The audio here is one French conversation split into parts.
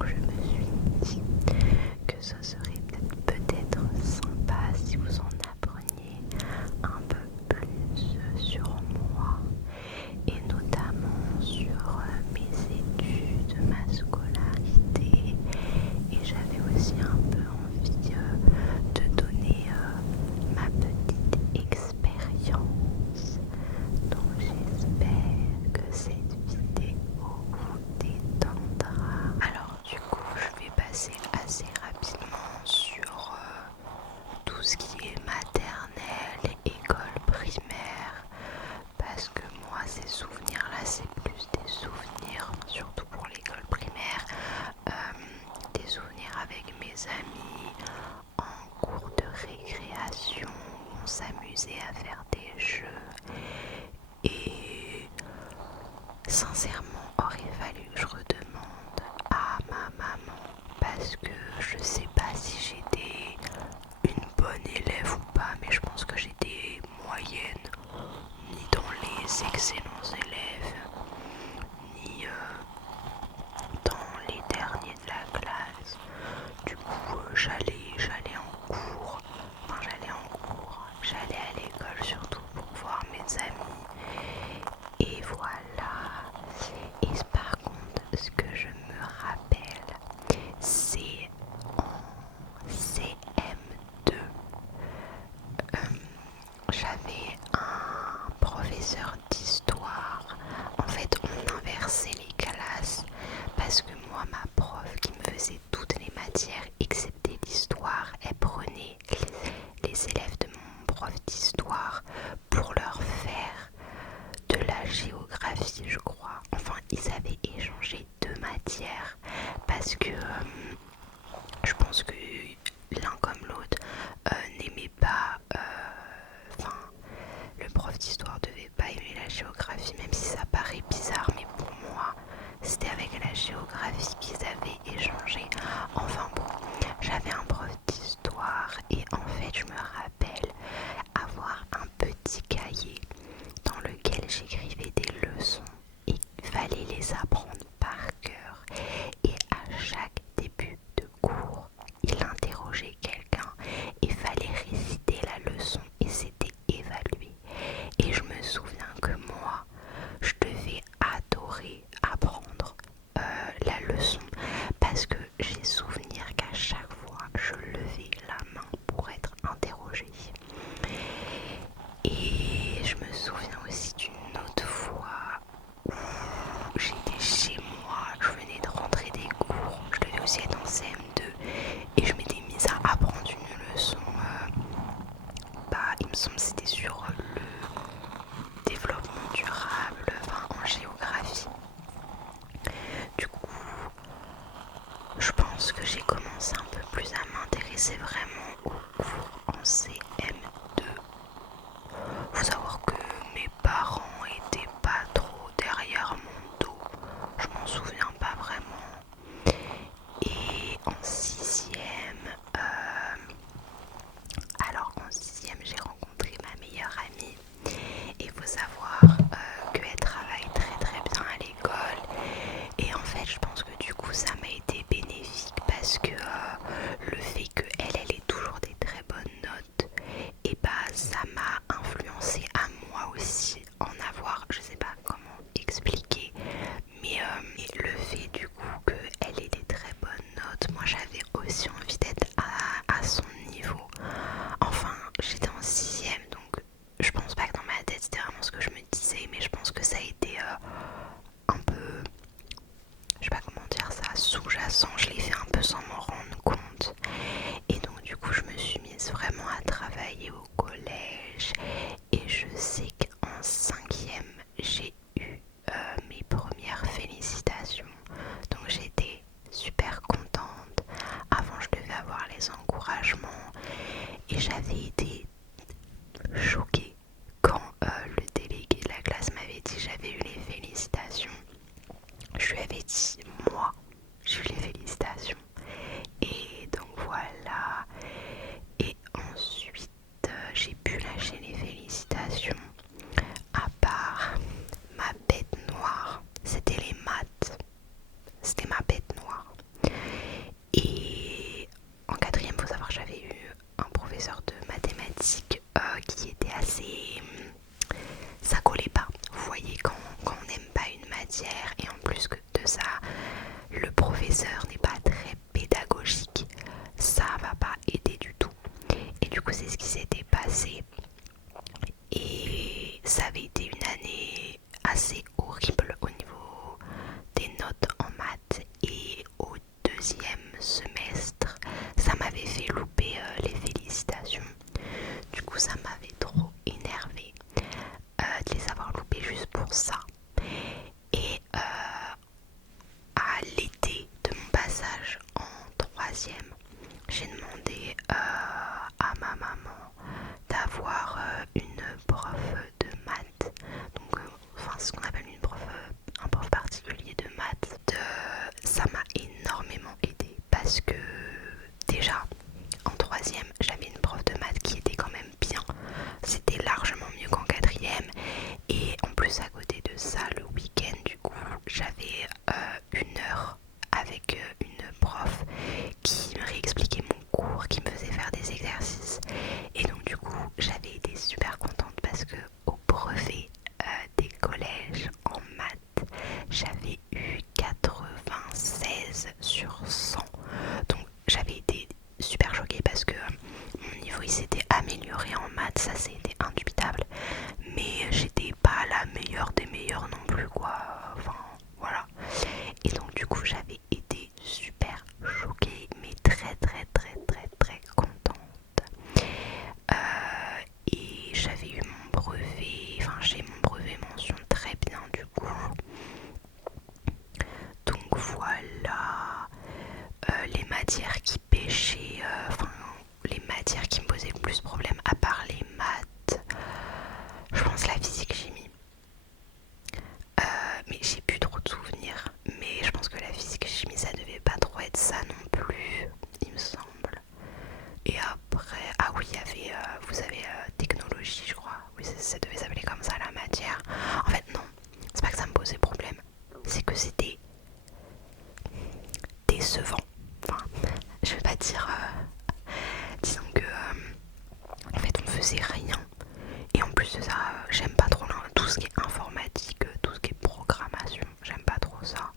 Donc je me suis dit que ce serait peut-être sympa si vous en appreniez un peu plus sur moi et notamment sur mes études, ma scolarité, et j'avais aussi un peu envie de donner ma petite expérience. Donc j'espère que cette vidéo vous détendra. Alors du coup je vais passer assez rapidement sur tout ce qui est maternelle, école primaire, parce que moi ces souvenirs là c'est plus des souvenirs, surtout pour l'école primaire, des souvenirs avec mes amis en cours de récréation où on s'amusait à faire des jeux, et sincèrement aurait fallu que je redemande à ma maman, parce que je sais pas si j'étais une bonne élève ou pas, mais je pense que j'étais moyenne, ni dans les excellents élèves, ni dans les derniers de la classe. Du coup j'allais en cours, j'allais à l'école surtout pour voir mes amis, et voilà. Et par contre ce que je me rappelle, c'est en CM2, j'avais un professeur d'histoire. En fait on inversait les classes, parce que moi ma prof qui me faisait toutes les matières excepté l'histoire, elle prenait les élèves de mon prof d'histoire pour leur faire de la géographie, je crois. Enfin ils avaient échangé deux matières, parce que je pense que l'un comme l'autre n'aimait pas, enfin le prof d'histoire devait pas aimer la géographie, même si ça paraît bizarre, mais pour moi c'était avec la géographie qu'ils avaient échangé. Enfin bon, j'avais un prof d'histoire, et en fait je me rappelle avoir un petit cahier dans lequel j'écrivais des leçons, et il fallait les apprendre par cœur, et à chaque début de cours il interrogeait quelqu'un, il fallait réciter la leçon et c'était évalué. Et je me souviens que moi je devais adorer apprendre la leçon, parce que j'ai souvenir qu'à chaque fois je levais la main pour être interrogée. Et je me souviens aussi d'une autre fois où j'étais chez moi, je venais de rentrer des cours, je devais aussi être en CM2, et je m'étais mise à apprendre une leçon, il me semble que c'était sur le développement durable, enfin en géographie. Du coup, je pense que j'ai commencé un peu plus à m'intéresser vraiment aux cours en CM2. Faut savoir que mes parents étaient pas trop derrière mon dos, je m'en souviens pas vraiment. Et en sixième, j'ai rencontré ma meilleure amie, et il faut savoir qu'elle travaille très très bien à l'école, et en fait je pense que du coup ça m'a été bénéfique, parce que le fait qu'elle ait toujours des très bonnes notes, et bah ça m'a influencé à moi aussi en professeur n'est pas très pédagogique, ça va pas aider du tout. Et du coup c'est ce qui s'était passé. Et ça avait été une année assez horrible au niveau des notes en maths. Et au deuxième semestre, ça m'avait fait louper les félicitations. Du coup ça m'avait trop énervé de les avoir loupés juste pour ça. Et à l'été de mon passage en troisième, j'ai demandé à ma maman d'avoir une prof de maths, donc enfin ce qu'on appelle une prof, un prof particulier de maths. Ça m'a énormément aidé parce que déjà en troisième j'avais une prof de maths qui était quand même bien, c'était largement mieux qu'en quatrième. Et en plus à côté de ça, le week-end du coup j'avais une heure avec une prof qui me réexpliquait mon cours, qui me faisait faire des exercices. Et donc du coup j'avais été super contente parce que au brevet des collèges en maths, j'avais eu 96 sur 100. Donc j'avais été super choquée parce que mon niveau il s'était amélioré en maths, ça c'était indubitable. Mais j'étais pas la meilleure des meilleures non plus quoi. Enfin voilà. Et donc du coup j'avais été super choquée mais très très très très très contente. Et j'avais eu mon brevet, enfin j'ai mon brevet mention très bien du coup. Donc voilà, les matières qui pêchaient, enfin les matières qui me posaient le plus problème à part les maths, je pense la physique chimie. Mais j'ai plus trop de souvenirs, mais je pense que la physique chimie ça devait pas trop être ça non plus, il me semble. Et après, ah oui, il y avait, vous savez, technologie, je crois. Oui, ça devait s'appeler comme ça la matière. En fait, non, c'est pas que ça me posait problème, c'est que c'était décevant. Enfin, je vais pas dire, disons que, en fait, on faisait rien. Et en plus de ça, j'aime pas trop tout ce qui est informatique, tout ce qui est programmation, j'aime pas trop ça.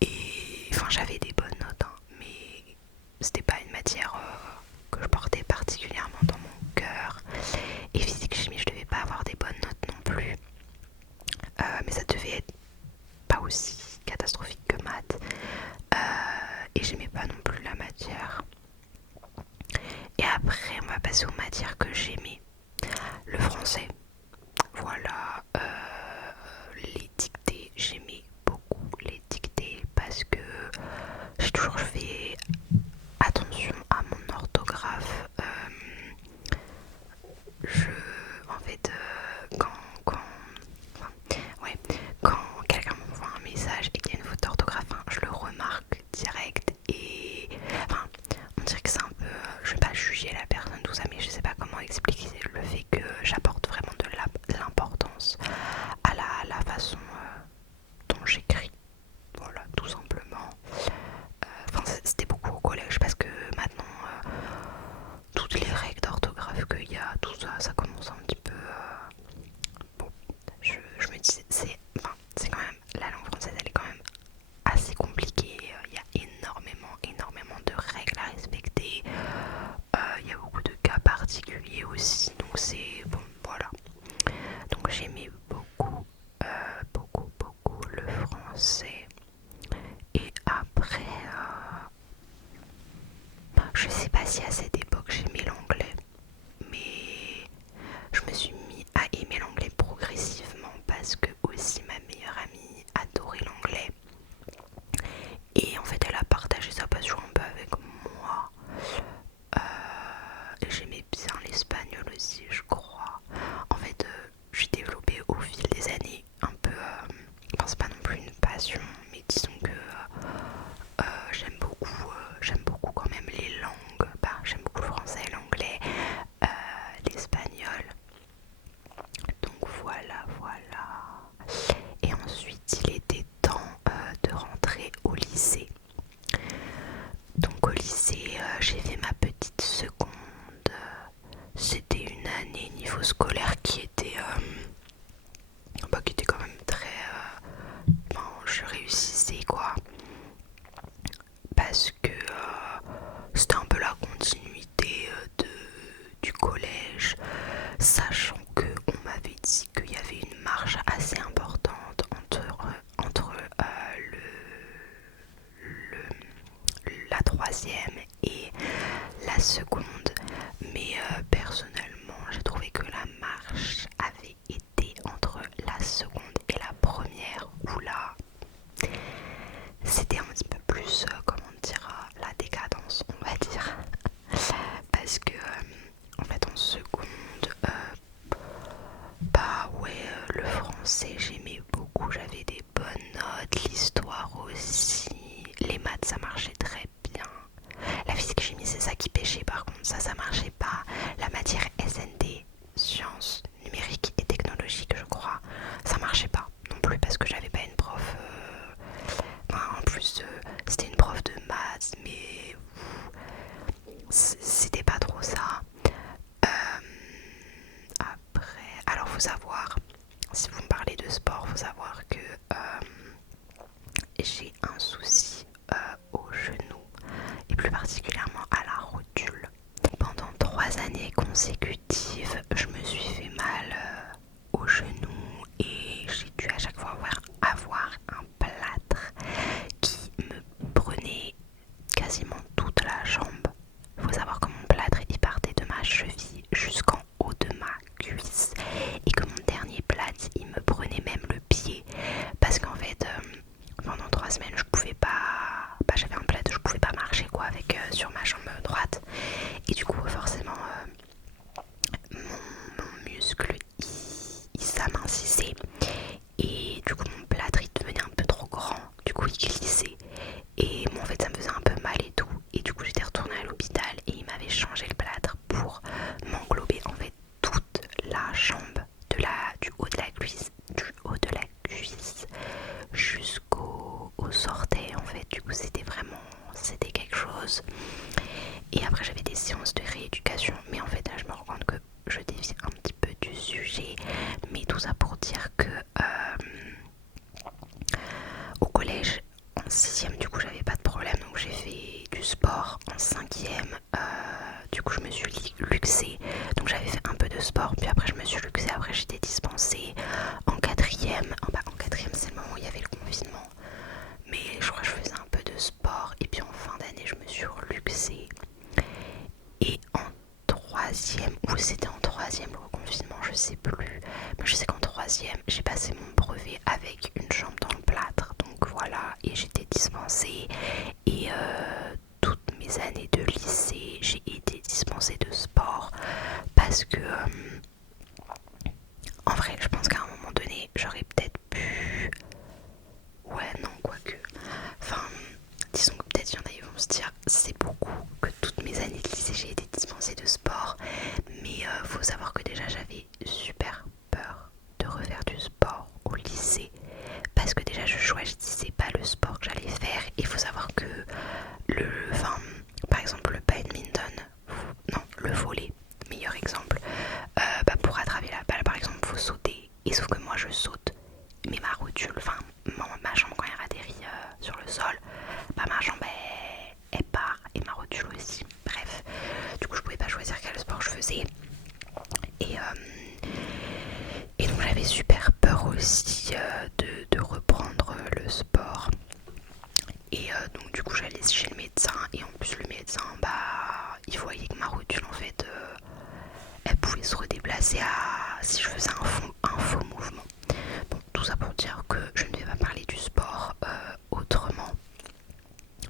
Et enfin, j'avais des bonnes notes, hein, mais c'était pas une matière que je portais particulièrement dans mon cœur. Et physique chimie, je devais pas avoir des bonnes notes non plus. Mais ça devait être pas aussi catastrophique que maths. Et j'aimais pas non plus la matière. Et après, on va passer aux matières que j'aimais. Le français, voilà. Les dictées, j'aimais beaucoup les dictées parce que j'ai toujours fait attention à mon orthographe. En fait, enfin, ouais, quand quelqu'un m'envoie un message et qu'il y a une faute d'orthographe, hein, je le remarque direct. Et enfin, on dirait que c'est un peu, je vais pas juger la personne tout ça, mais je sais pas comment expliquer le fait que j'apporte vraiment de l'importance à la façon dont j'écris. Voilà, tout simplement. Enfin, c'était beaucoup au collège parce que maintenant, toutes les règles d'orthographe qu'il y a, tout ça, ça commence un petit peu. Bon, je me dis, c'est quand même, la langue française, elle est quand même assez compliquée. Il y a énormément de règles à respecter. Il y a beaucoup de cas particuliers aussi, donc c'est bon, voilà. Donc j'aimais beaucoup le français. Et après, je sais pas si à cette époque j'aimais l'anglais, mais je me suis mis à aimer l'anglais progressivement parce que aussi ma meilleure amie adorait l'anglais. Et en fait elle a partagé sa passion un peu avec moi. J'aimais bien l'espagnol aussi, je crois. En fait, j'ai développé au fil des années un peu, enfin c'est pas non plus une passion, mais disons que j'aime beaucoup quand même les langues. Bah, j'aime troisième et la seconde, mais personnellement j'ai trouvé que la marche avait été entre la seconde et la première où là c'était un petit peu plus, comment dire, la décadence on va dire, parce que en fait en seconde, bah ouais, le français j'aimais beaucoup, j'avais des bonnes notes, l'histoire aussi, les maths ça marchait très bien. La physique chimie c'est ça qui pêchait par contre, ça marchait pas. La matière SNT, sciences numériques et technologiques je crois, ça marchait pas non plus parce que j'avais pas une prof, en plus c'était une prof de maths mais c'était pas trop ça. Après, alors faut savoir, si vous me parlez de sport, faut savoir que j'ai un souci au genou et plus particulièrement à la rotule. Pendant 3 années consécutives, je me suis fait mal au genou et j'ai dû à chaque fois avoir un plâtre qui me prenait quasiment toute la jambe. Il faut savoir que mon plâtre il partait de ma cheville jusqu'en haut de ma cuisse et que mon dernier plâtre il me prenait même le pied parce qu'en fait pendant 3 semaines je pouvais pas, bah, j'avais un plâtre, je pouvais pas marcher quoi avec sur ma jambe droite et du coup forcément mon muscle il s'amincissait et du coup mon plâtre il devenait un peu trop grand, du coup il glissait et moi en fait ça me faisait un peu mal et tout et du coup j'étais retournée à l'hôpital et il m'avait changé le plâtre pour m'englober en fait toute la jambe du haut de la cuisse, jusqu'au orteil en fait. Du coup c'était quelque chose et après j'avais des séances de rééducation mais en fait là je me rends compte que je dévie un petit peu du sujet, mais tout ça pour dire que au collège en 6ème du coup j'avais pas de problème donc j'ai fait du sport. En 5ème du coup je me suis luxée donc j'avais fait un peu de sport puis après je me suis luxée, après j'étais dispensée. En 4ème, en 4ème c'est le moment où il y avait le confinement mais je crois que je faisais un peu de sport et puis en fin d'année je me suis reluxée et en 3ème, ou c'était en 3ème le reconfinement, je sais plus, mais je sais qu'en 3ème j'ai passé mon brevet avec une jambe dans le plâtre donc voilà et j'étais dispensée et toutes mes années de lycée j'ai été dispensée de sport parce que en vrai je pense qu'à un moment donné j'aurais peut-être pu, ouais non quoique, enfin disons que peut-être il y en a qui vont se dire c'est beaucoup que toutes mes années de lycée j'ai été dispensée de sport, mais faut savoir que déjà j'avais super peur de refaire du sport au lycée parce que déjà je choisissais pas le sport que j'allais faire et il faut savoir que par exemple le badminton, non le volley, meilleur exemple, pour attraper la balle par exemple faut sauter et sauf que moi je saute mais ma rotule, ma jambe quand elle atterrit sur le sol, ma jambe elle part et ma rotule aussi, bref du coup je pouvais pas choisir quel sport je faisais et donc j'avais super peur aussi de reprendre le sport et donc du coup j'allais chez le médecin et en plus le médecin il voyait que ma rotule en fait elle pouvait se redéplacer si je faisais un faux mouvement. Bon, tout ça pour dire que je ne vais pas parler du sport autrement,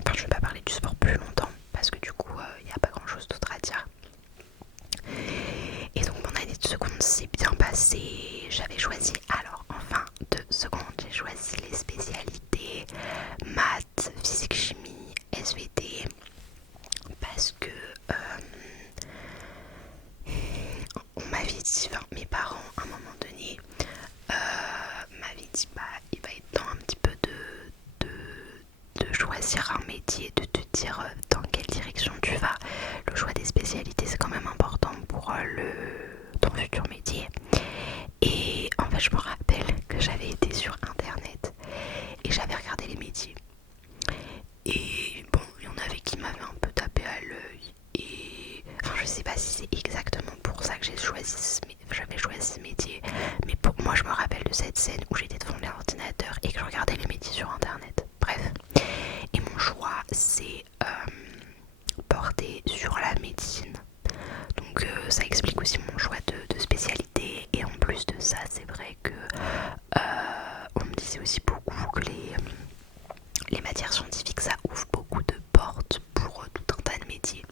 enfin je ne vais pas parler du sport plus longtemps parce que du coup il n'y a pas grand chose d'autre à dire. Et donc mon année de seconde s'est bien passée, j'avais choisi, alors en fin de seconde j'ai choisi les spécialités maths, physique, chimie, SVT parce que on m'avait dit, enfin mes parents à un moment donné m'avaient dit il va être temps un petit peu de choisir un métier, de te dire dans quelle direction tu vas. Le choix des spécialités c'est quand même important pour ton futur métier. Et en fait je me rappelle que j'avais été sur internet et j'avais regardé les métiers. Et bon, il y en avait qui m'avaient un peu tapé à l'œil. Et enfin, je sais pas si c'est exactement pour ça que j'avais choisi ce métier. Mais pour moi, je me rappelle de cette scène où j'étais devant l'ordinateur et que je regardais les métiers sur internet. Bref. Et mon choix, c'est porté sur la médecine. Donc ça explique aussi mon choix de spécialité. Et en plus de ça, c'est vrai que on me disait aussi beaucoup que les matières scientifiques, ça ouvre beaucoup de portes pour tout un tas de métiers.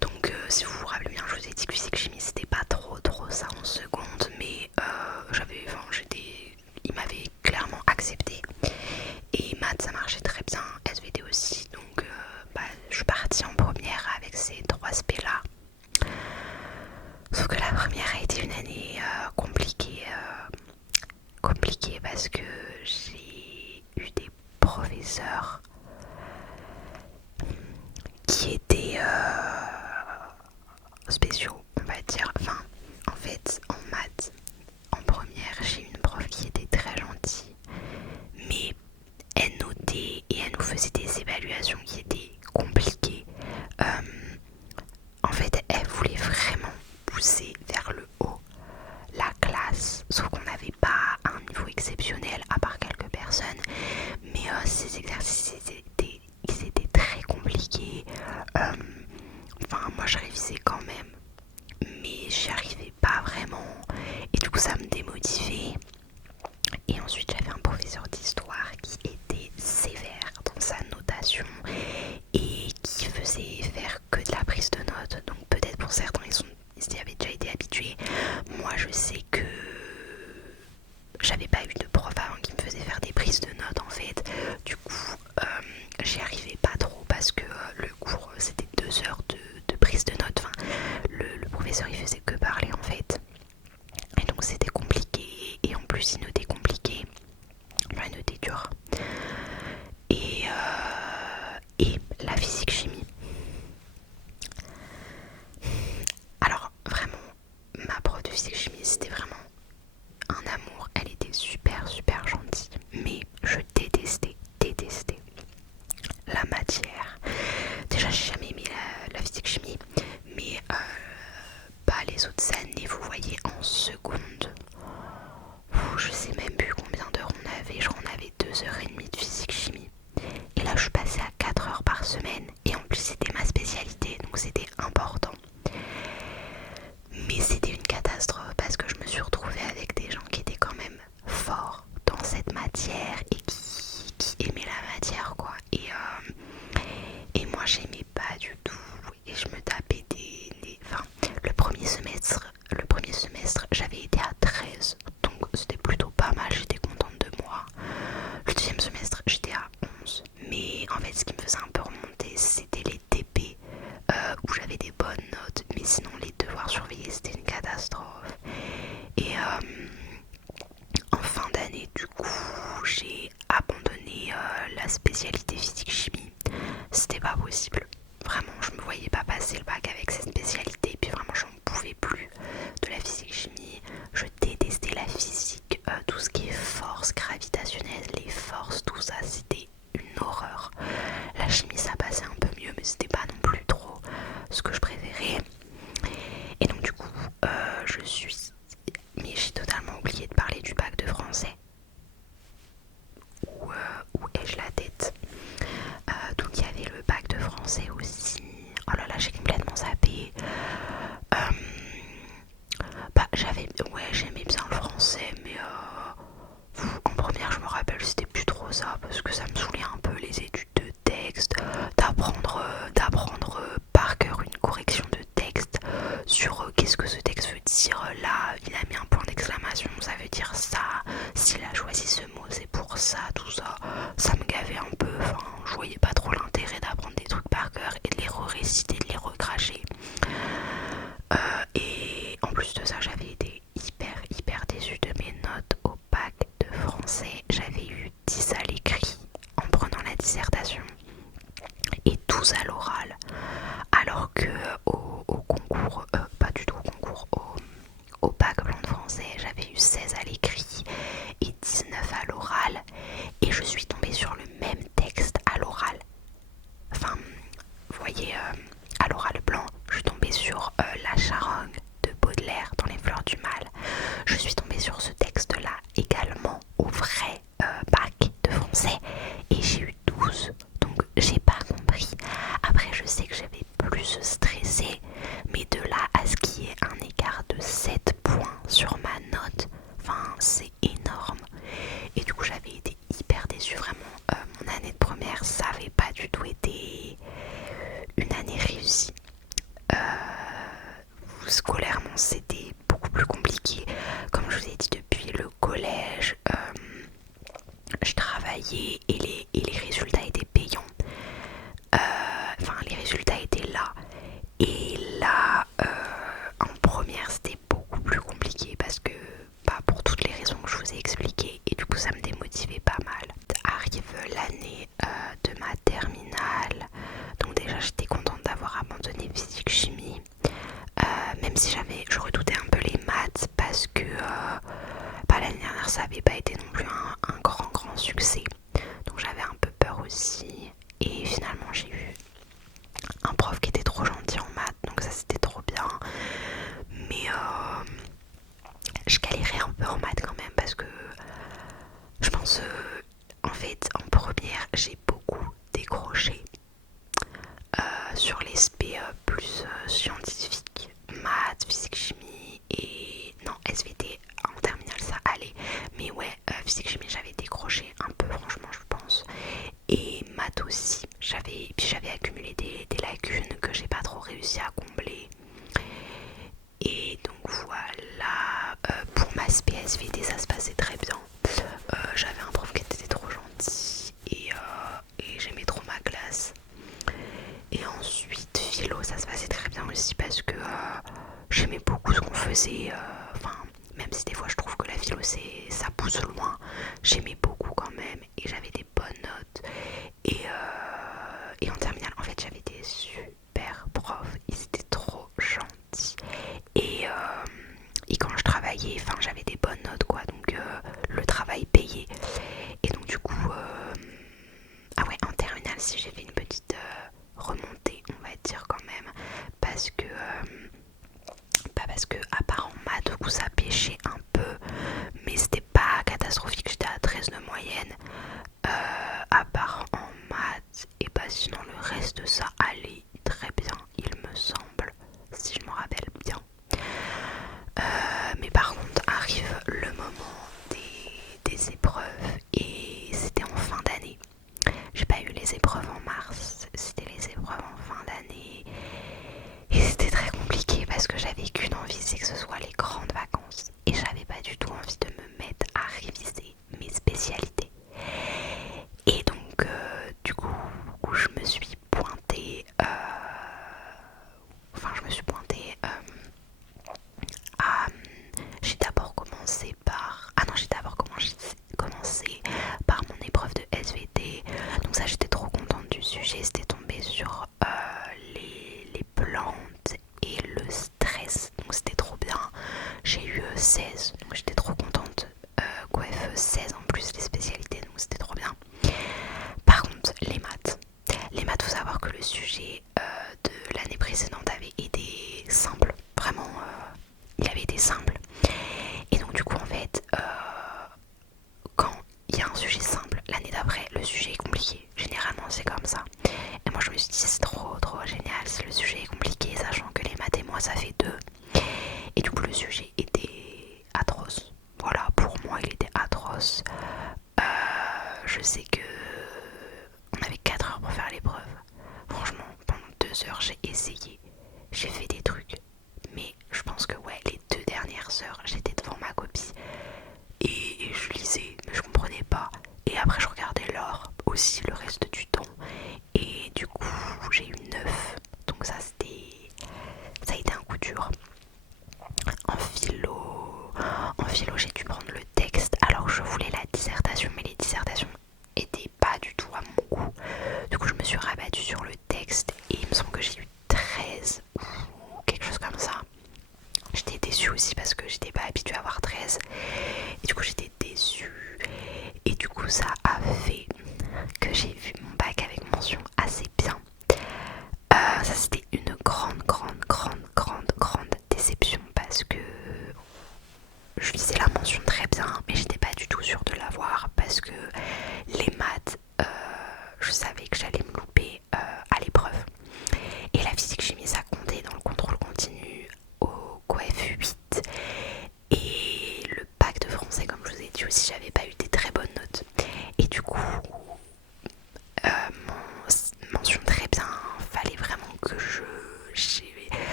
Donc si vous vous rappelez bien, je vous ai dit que physique chimie c'était pas trop ça en seconde, mais il m'avait clairement accepté. Et maths ça marchait très bien, SVT aussi, donc je suis partie en première avec ces 3 spé là. Sauf que la première a été une année compliquée parce que j'ai eu des professeurs qui étaient spéciaux, on va dire. Enfin, en fait, en maths, en première, j'ai eu une prof qui était très gentille, mais elle notait et elle nous faisait des évaluations qui étaient compliquées. En fait, elle voulait vraiment pousser vers le haut la classe, sauf qu'on n'avait pas un niveau exceptionnel à part quelques personnes, mais ces exercices ils étaient très compliqués. Enfin, moi je révisais quand même, mais j'y arrivais pas vraiment, et du coup ça me démotivait. Et ensuite j'avais un professeur d'histoire qui était sévère dans sa notation et qui faisait faire que de la prise de notes. Donc peut-être pour certains ils y avaient déjà été habitués. Moi je sais que j'avais pas eu de prof avant qui me faisait faire des prises de notes en fait. Du coup j'y arrivais pas trop parce que le cours c'était 2 heures de prise de notes. Enfin, le professeur il faisait que parler en fait. Et donc c'était compliqué, et en plus il notait compliqué, enfin il notait dur. Et la physique chimie. Alors vraiment, ma prof de physique chimie c'était vraiment un amour, elle était super gentille, mais je détestais la matière. Déjà j'ai jamais aimé la physique chimie, mais pas les autres années, vous voyez, en seconde. Je sais même plus combien d'heures on avait, je crois qu'on avait 2h30 de physique chimie. Et là je suis passée à 4 heures par semaine, et en plus c'était ma spécialité, donc c'était important. Mais c'était une catastrophe parce que je me suis retrouvée avec des gens qui étaient quand même forts dans cette matière et qui aimaient la matière quoi. Et moi j'aimais pas du tout, et je me tapais enfin, le premier semestre j'avais été à 13, donc c'était plutôt pas mal, j'étais contente de moi. Le deuxième semestre j'étais à 11, mais en fait ce qui me faisait un peu remonter c'était les TP où j'avais des bonnes notes, mais sinon les devoirs surveillés c'était une catastrophe. Et en fin d'année du coup j'ai abandonné la spécialité physique chimie. C'était pas possible, vraiment je me voyais pas passer le bac avec cette spécialité, puis vraiment j'en pouvais plus de la physique chimie. Je détestais la physique, tout ce qui est force gravitationnelle, les forces, tout ça c'était une horreur. La chimie ça passait un peu mieux, mais c'était pas non plus trop ce que je préférais. Et donc du coup mais j'ai totalement oublié de parler du bac de français. Où ai-je la tête? Donc il y avait le bac de français aussi. Oh là là, j'ai complètement zappé. J'aimais bien le français, mais en première je me rappelle c'était plus trop ça, parce que ça me saoulait un peu les études de texte, d'apprendre par cœur une correction de texte sur qu'est-ce que ce texte veut dire. Là il a mis un point d'exclamation, ça veut dire ça, s'il a choisi ce mot c'est pour ça, tout ça. Ça me gavait un peu, enfin je voyais pas trop l'intérêt d'apprendre des trucs par cœur et de les re-réciter, de les recracher. Et en plus de ça j'avais été hyper déçue de mes notes au bac de français. J'avais eu 10 à l'écrit en prenant la dissertation et 12 à l'oral, alors que au concours, pas du tout au concours, au bac blanc de français j'avais eu 16 à l'écrit et 19 à l'oral, et je suis tombée sur le même texte à l'oral. Enfin, vous voyez, à l'oral blanc, je suis tombée sur La Charogne de Baudelaire dans Les Fleurs du Mal. Je suis tombée sur ce texte-là également au vrai bac de français, et j'ai eu 12, donc j'ai pas compris. Après, je sais que j'avais c'était beaucoup plus compliqué. Comme je vous ai dit, depuis le collège, je travaillais et les résultats étaient payants. Enfin, les résultats étaient là. Et là, en première, c'était beaucoup plus compliqué parce que, pour toutes les raisons que je vous ai expliquées, et du coup, ça me démotivait pas mal. Arrive l'année de ma terminale, donc déjà, j'étais contente d'avoir abandonné physique-chimie, même si je redoutais un peu les maths parce que l'année dernière, ça avait pas été non plus un grand succès. Donc j'avais un peu peur aussi. Et finalement, j'ai eu un prof qui était trop gentil en maths, donc ça c'était trop bien. Mais je galérais un peu en maths quand même parce que je pense, en fait, en première, j'ai beaucoup décroché sur les SP plus scientifiques, maths, physique, chimie et non, SVT en terminale ça allait. Mais ouais, physique, chimie j'avais décroché un peu franchement je pense. Et maths aussi, puis j'avais accumulé des lacunes que j'ai pas trop réussi à combler. Et donc voilà, pour ma SPSVT ça se passait très bien. J'avais un prof qui était trop gentil et j'aimais trop ma classe. Et ensuite philo ça se passait très bien aussi parce que j'aimais beaucoup ce qu'on faisait. Enfin, même si des fois je trouve que la philo ça pousse loin, j'aimais beaucoup quand même et j'avais des bonnes notes. Et en terminale, en fait, j'avais des super profs, ils étaient trop gentils. Et quand je travaillais, enfin, j'avais des bonnes notes, quoi. Donc, le travail payait. Et donc, du coup, ah ouais, en terminale, si j'ai fait une petite remontée, on va dire quand même. Parce que, parce que, à part en maths, du coup, ça pêchait un peu. Mais c'était pas catastrophique, j'étais à 13 de moyenne. À part en maths, et bah sinon le reste de ça allait très bien, il me semble, si je me rappelle bien. Mais par contre arrive le moment des épreuves et c'était en fin d'année. J'ai pas eu les épreuves en mars, c'était les épreuves en fin d'année. Et c'était très compliqué parce que j'avais qu'une envie, c'est que ce soit les grandes vacances. Et j'avais pas du tout envie de me mettre à réviser mes spécialités. Et donc, du coup, je me suis pointée. Je me suis pointée à. J'ai d'abord commencé par. Ah non, j'ai d'abord commencé par mon épreuve de SVT. Donc, ça, j'étais trop contente du sujet. C'était tombé sur les plantes et le stress. Donc, c'était trop bien. J'ai eu 16. Donc, j'étais trop contente. QF 16 en plus, les spécialités. Donc, c'était trop bien. Par contre, les maths, faut savoir que le sujet de l'année précédente avait été simple, vraiment, il avait été simple. Et donc du coup, en fait, quand il y a un sujet simple, l'année d'après, le sujet est compliqué. Généralement, c'est comme ça. Et moi, je me suis dit, c'est trop génial si le sujet est compliqué, sachant que les maths et moi, ça fait 2. Et du coup, le sujet était atroce. Voilà, pour moi, il était atroce. Je sais que on avait 4 heures pour faire l'épreuve. Franchement, pendant 2 heures, j'ai essayé. J'ai fait des trucs. Mais je pense que ouais, les 2 dernières heures, j'étais devant ma copie. Et je lisais, mais je comprenais pas. Et après, je regardais l'heure aussi le reste du temps. Et du coup, j'ai eu 9. Donc ça a été un coup dur. En philo, j'ai dû prendre le texte. Alors je voulais la dissertation, mais les dissertations étaient pas du tout à mon goût. Du coup, je me suis rabattue sur le texte et il me semble que j'ai eu 13 ou quelque chose comme ça. J'étais déçue aussi parce que j'étais pas habituée à avoir 13. Et du coup, j'étais déçue. Et du coup, ça a fait que j'ai vu mon bac avec mention assez bien. Ça, c'était une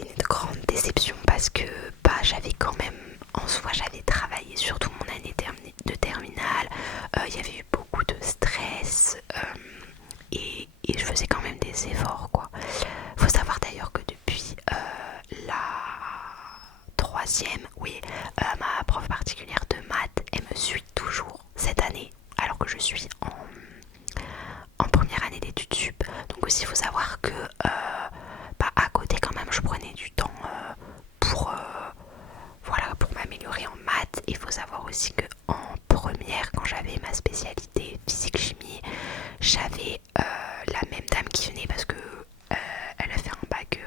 été une grande déception parce que j'avais quand même, en soi j'avais travaillé surtout mon année de terminale, il y avait eu beaucoup de stress et je faisais quand même des efforts quoi. Faut savoir d'ailleurs que depuis la troisième, oui, ma prof particulière de maths, elle me suit toujours cette année alors que je suis en première année d'études sup. Donc aussi il faut savoir que à côté quand même je prenais du temps pour voilà, pour m'améliorer en maths. Il faut savoir aussi que en première, quand j'avais ma spécialité physique-chimie, j'avais la même dame qui venait parce que elle a fait un bac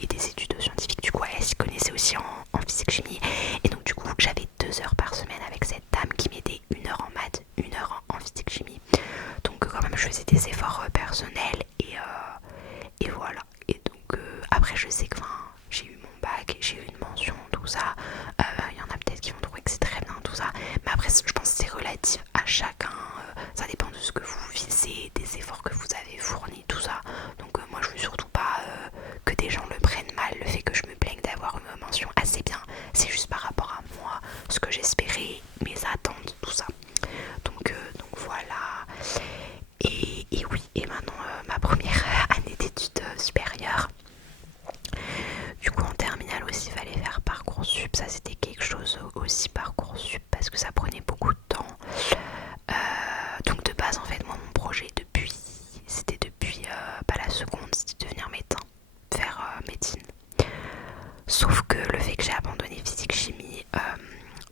et des études scientifiques. Du coup, elle s'y connaissait aussi en physique-chimie. Et donc, du coup, j'avais 2 heures par semaine avec cette dame qui m'aidait 1 heure en maths, 1 heure en physique-chimie. Donc, quand même, je faisais des efforts personnels et voilà. Et donc, après, je sais que j'ai eu mon bac, j'ai eu une mention, tout ça. Il y en a peut-être qui vont trouver que c'est très bien, tout ça. Mais après, je pense que c'est relatif à chacun. Ça dépend de ce que vous visez, des efforts que vous avez fournis, tout ça. Donc, moi, je veux surtout pas que des gens le prennent mal, le fait que je me plaigne d'avoir une mention assez bien. C'est juste par rapport à moi, ce que j'espérais, mes attentes, tout ça. Donc voilà. Et oui, et maintenant ma première année d'études supérieures. Du coup en terminale aussi il fallait faire Parcoursup, ça c'était quelque chose aussi Parcoursup parce que ça prenait beaucoup de temps. Donc de base en fait moi mon projet c'était depuis la seconde, c'était de devenir médecin, faire médecine. Sauf que le fait que j'ai abandonné physique-chimie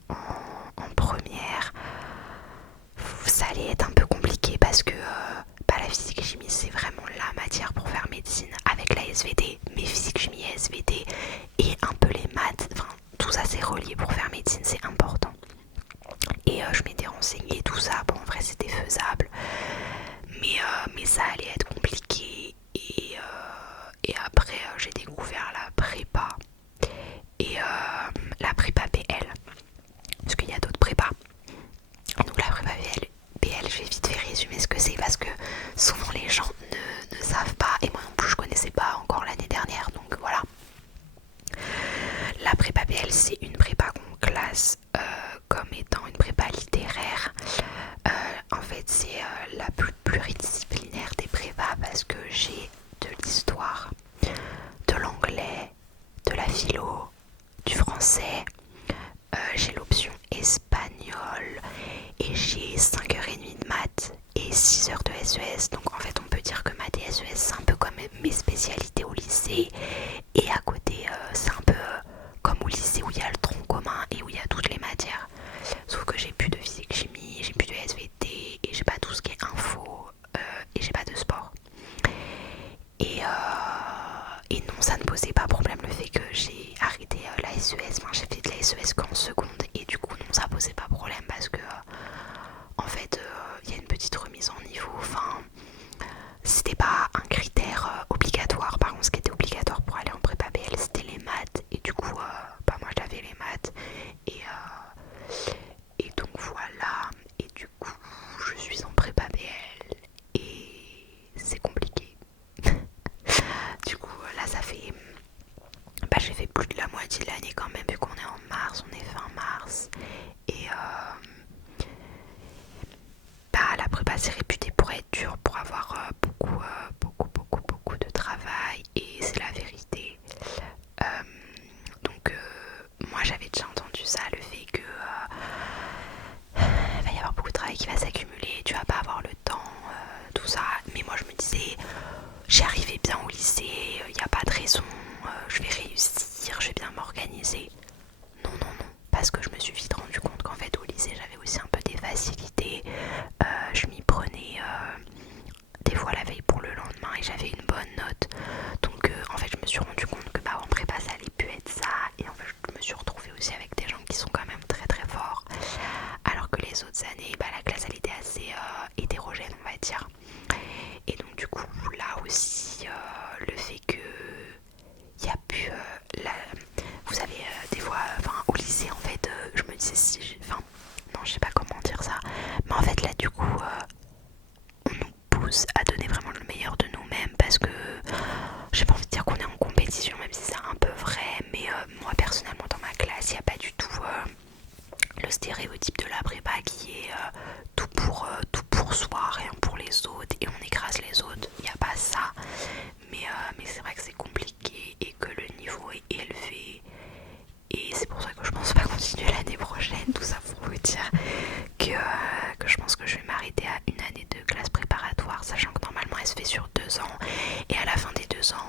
en première, ça allait être un peu compliqué parce que la physique chimie c'est vraiment la matière pour faire médecine avec la SVT, mais physique chimie et SVT et un peu les maths, enfin tout ça c'est relié pour faire médecine, c'est important. Et je m'étais renseignée tout ça, bon en vrai c'était faisable, mais ça allait être compliqué et après j'ai découvert la prépa et la prépa PL parce qu'il y a d'autres prépas. Donc la prépa PL, je vais vite fait résumer ce que c'est parce que souvent les gens ne savent pas et moi non plus je connaissais pas encore l'année dernière, donc voilà. La prépa PL c'est une prépa qu'on classe comme étant une prépa littéraire. En fait c'est la plus pluridisciplinaire des prépas parce que j'ai de l'histoire, de l'anglais, de la philo, du français, j'ai l'option espagnol et j'ai 5h30 de maths et 6 heures de SES. Donc en fait on peut dire que maths et SES c'est un peu comme mes spécialités au lycée. Et à côté c'est un peu comme au lycée où il y a le tronc commun et où il y a toutes les matières. Sauf que j'ai plus de physique chimie, j'ai plus de SVT et j'ai pas tout ce qui est info et j'ai pas de sport. Et non, ça ne posait pas problème le fait que j'ai arrêté la SES. Enfin, j'ai fait de la SES qu'en seconde et du coup, non, ça posait pas problème parce que en fait, il y a une petite remise en niveau. Enfin, c'était pas un critère obligatoire. Par contre, ce qui était obligatoire pour aller en prépa BL, c'était les maths. Et du coup, moi j'avais les maths. Et donc voilà. Et du coup, je suis en prépa BL et c'est compliqué. Du coup là ça fait j'ai fait plus de la moitié de l'année quand même vu qu'on est en mars, on est fin mars et la prépa c'est réputé pour être dur, pour avoir beaucoup de travail et c'est la vérité. Donc moi j'avais déjà entendu ça, le fait que il va y avoir beaucoup de travail qui va s'accumuler, tu vas pas avoir le temps, tout ça, mais moi je me disais j'y arrivais bien au lycée, il n'y a pas de raison, je vais réussir, je vais bien m'organiser. Non, parce que je me suis vite rendu compte qu'en fait au lycée j'avais aussi un peu des facilités, je m'y prenais des fois la veille pour le lendemain et j'avais une bonne note. Donc en fait je me suis rendu compte que en pense pas continuer l'année prochaine. Tout ça pour vous dire que je pense que je vais m'arrêter à une année de classe préparatoire, sachant que normalement elle se fait sur 2 ans. Et à la fin des 2 ans,